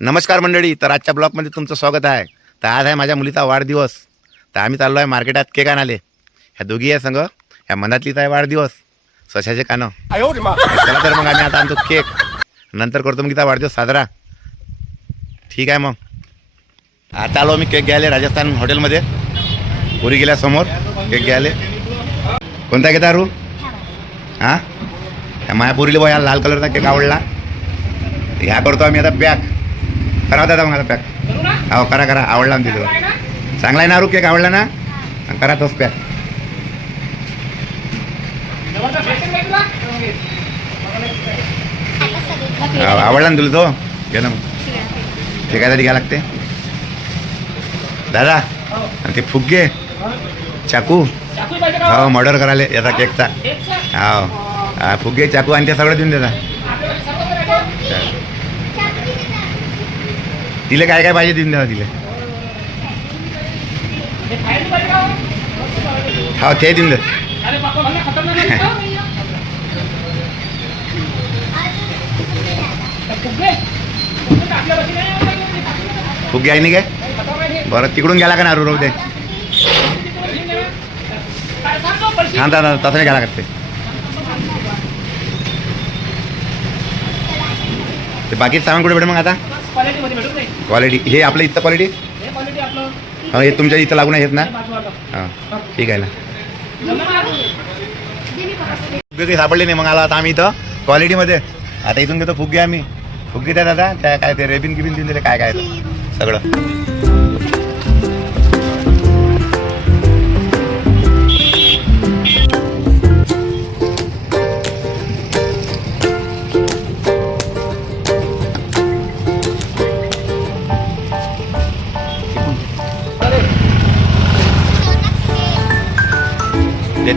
नमस्कार मंडळी तर आजच्या ब्लॉगमध्ये तुमचं स्वागत आहे. तर आज आहे माझ्या मुलीचा वाढदिवस. तर आम्ही चाललो आहे मार्केटात केक आणाले ह्या दोघी आहे संग ह्या मनातलीच आहे वाढदिवस. सशाचे कानं. चला तर मग आम्ही आता आणतो केक. नंतर करतो मग तिचा वाढदिवस साजरा. ठीक आहे मग. आता आलो मी केक घ्यायला राजस्थान हॉटेलमध्ये. पुरी गेल्यासमोर केक घ्यायला. कोणता घेता रू? हां? ह्या मायापुरीला बघ ह्या लाल कलरचा केक आवडला. ह्या करतो आम्ही आता पॅक करा दादा मग आता पॅक हो करा करा. आवडला आमची तिथं. चांगला आहे ना रू केक आवडला ना? करा तोच पॅक हो, आवडला ना तुला तो? घे ना मग. ते काय घ्या लागते. दादा आणि ते फुगे. चाकू. हो मर्डर करायला याचा केकचा. हो फुगे चाकू आणि ते सगळं देऊन देता. तिला काय काय पाहिजे देऊन द्या तिला. हो ते देऊन दे. फुगे आहे नाही काय? बरं तिकडून गेला का ना रू ते हा दादा तसं नाही घ्यायला लागते ते. बाकी सामान कुठे भेटेल मग आता? क्वालिटी हे आपलं इथं क्वालिटी हा हे तुमच्या इथं लागून आहेत ना? हां ठीक आहे ना. फुगे काही सापडले नाही मग आला आता आम्ही इथं क्वालिटीमध्ये आता इथून घेतो फुगे आम्ही. फुगे द्या दादा त्या काय ते रेबिन गिबिन देऊन दिले काय काय ते. सगळं.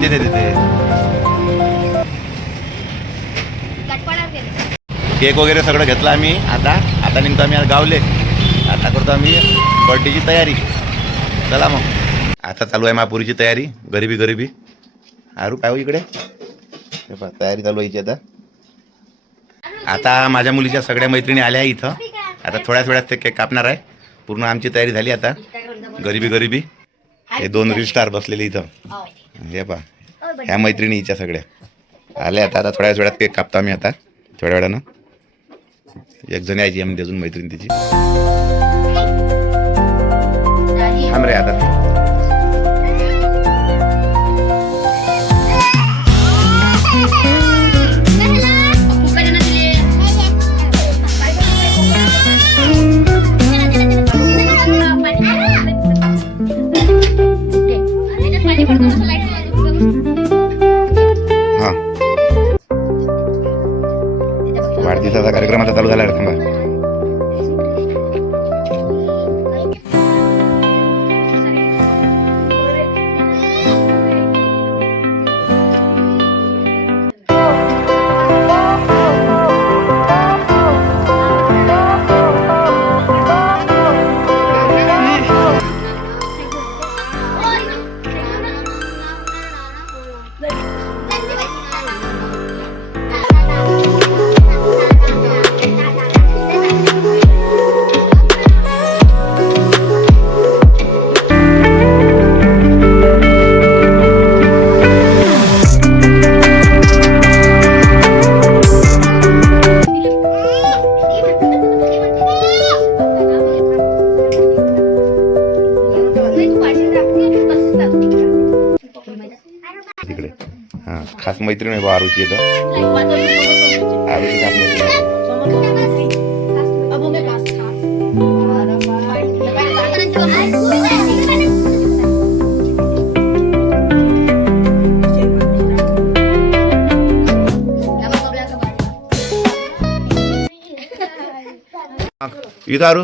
देते देते केक वगैरे सगळं घेतलं आम्ही. आता आता निघतो आम्ही गावले. आता करतो आम्ही बर्थडेची तयारी. चला मग. आता चालू आहे महापुरीची तयारी गरिबी गरिबी. आरू काय हो इकडे? तयारी चालू आहे आता. आता माझ्या मुलीच्या सगळ्या मैत्रिणी आल्या इथं. आता थोड्याच वेळात ते केक कापणार आहे. पूर्ण आमची तयारी झाली आता. गरिबी गरिबी. हे दोन रील स्टार बसलेले इथं. हे पहा. ह्या मैत्रिणी हिच्या सगळ्या. आल्या आता आता थोड्याच वेळात केक कापतो आम्ही आता. थोड्या वेळानं. एक जण यायची आम्ही म्हणजे अजून मैत्रीण तिची. थांब रे आता. वाढदिवसाचा कार्यक्रम आता चालू झाला रे थांबा. खास मैत्रीण आहे बा आरुची इथं. आरुची खास मैत्रीण. आहे. इथं आरू.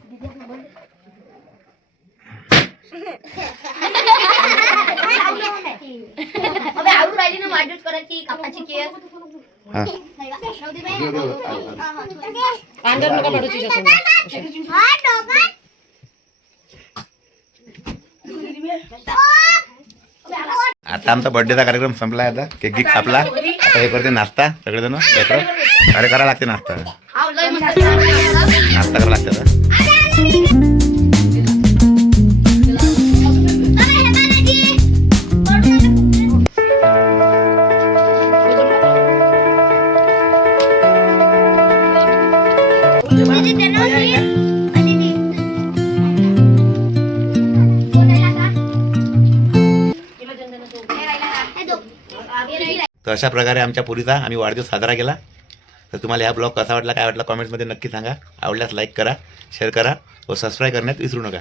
हा. अंदर नका आता आमचा बर्थडेचा कार्यक्रम संपला आहे आता. केक गिक कापला आता हे करते नाश्ता. सगळेजण. एकत्र अरे करायला लागते नाश्ता. नाश्ता करायला लागते आता. तर अशा प्रकारे आमच्या पुरीचा आम्ही वाढदिवस साजरा केला तर तुम्हाला हा ब्लॉग कसा वाटला काय वाटला कॉमेंट्समध्ये नक्की सांगा. आवडल्यास लाईक करा शेअर करा व सबस्क्राईब करण्यात विसरू नका.